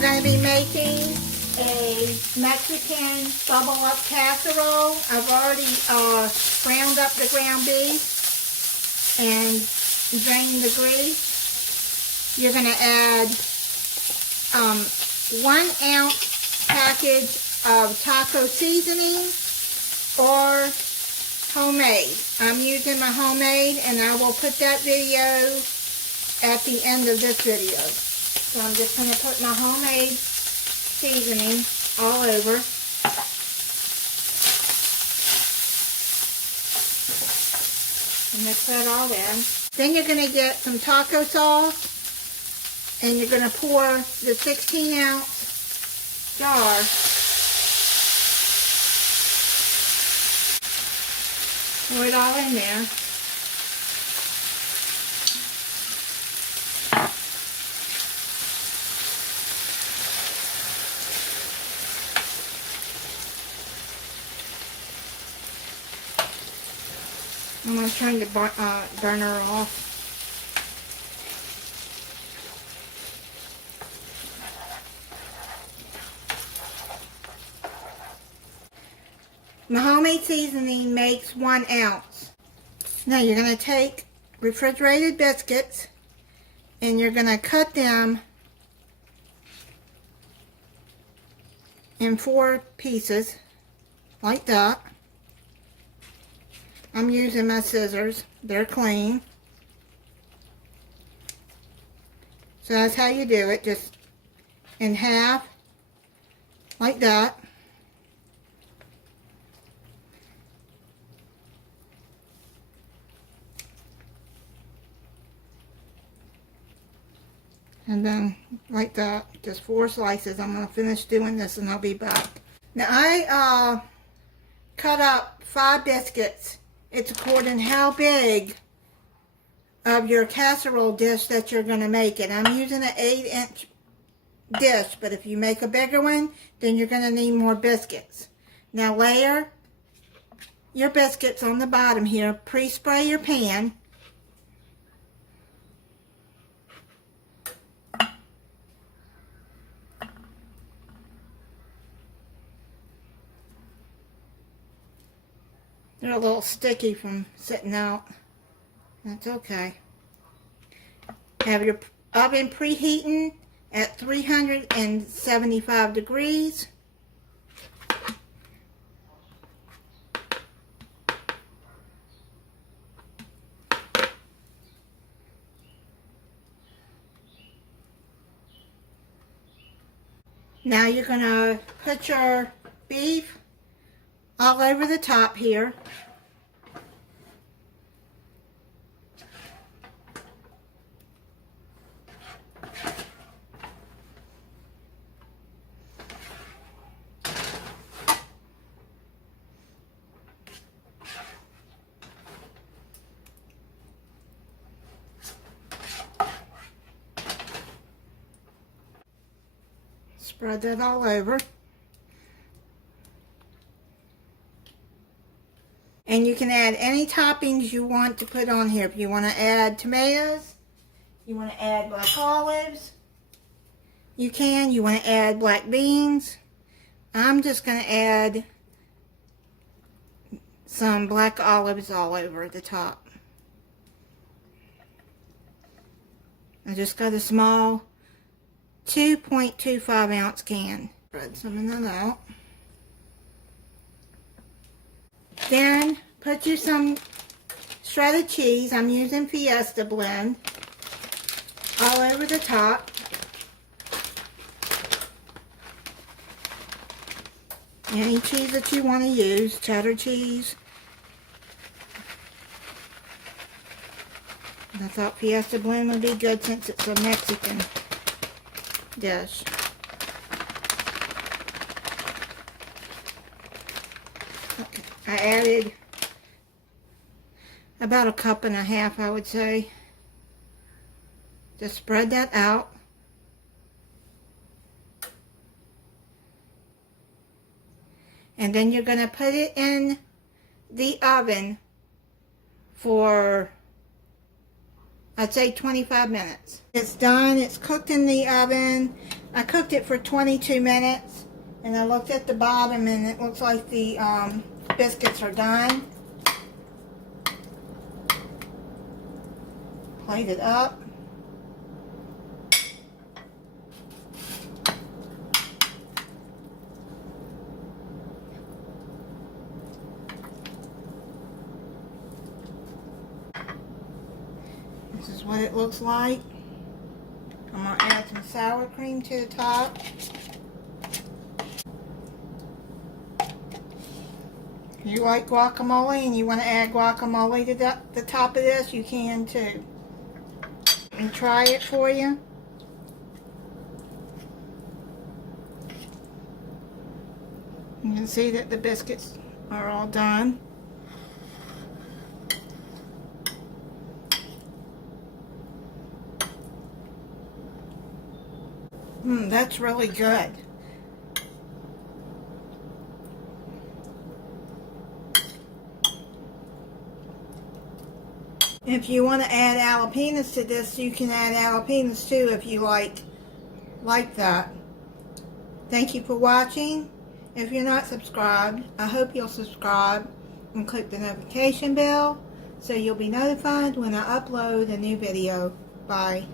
I'm going to be making a Mexican bubble up casserole. I've already ground up the ground beef and drained the grease. You're going to add 1 ounce package of taco seasoning or homemade. I'm using my homemade, and I will put that video at the end of this video. So I'm just going to put my homemade seasoning all over. And mix that all in. Then you're going to get some taco sauce, and you're going to pour the 16-ounce jar pour it all in there. I'm going to turn the burner off. My homemade seasoning makes 1 ounce. Now you're going to take refrigerated biscuits and you're going to cut them in 4 pieces like that. I'm using my scissors. They're clean. So that's how you do it, just in half like that. And then like that, just 4 slices. I'm going to finish doing this and I'll be back. Now I cut up 5 biscuits. It's according how big of your casserole dish that you're going to make it. I'm using an 8-inch dish, but if you make a bigger one, then you're going to need more biscuits. Now layer your biscuits on the bottom here. Pre-spray your pan. They're a little sticky from sitting out. That's okay. Have your oven preheating at 375 degrees. Now you're going to put your beef all over the top here. Spread that all over. And you can add any toppings you want to put on here. If you want to add tomatoes, you want to add black olives, you can. You want to add black beans. I'm just going to add some black olives all over the top. I just got a small 2.25 ounce can. Spread some of that out. Then put you some shredded cheese. I'm using Fiesta blend all over the top. Any cheese that you want to use, cheddar cheese. I thought Fiesta blend would be good since it's a Mexican dish. Okay. I added about 1.5 cups, I would say. Just spread that out. And then you're going to put it in the oven for, I'd say, 25 minutes. It's done. It's cooked in the oven I cooked it for 22 minutes, and I looked at the bottom, and it looks like the biscuits are done. Plate it up. This is what it looks like. I'm going to add some sour cream to the top. If you like guacamole and you want to add guacamole to the top of this, you can too. Let me try it for you. You can see that the biscuits are all done. That's really good. If you want to add jalapenos to this, you can add jalapenos too if you like that. Thank you for watching. If you're not subscribed, I hope you'll subscribe and click the notification bell so you'll be notified when I upload a new video. Bye.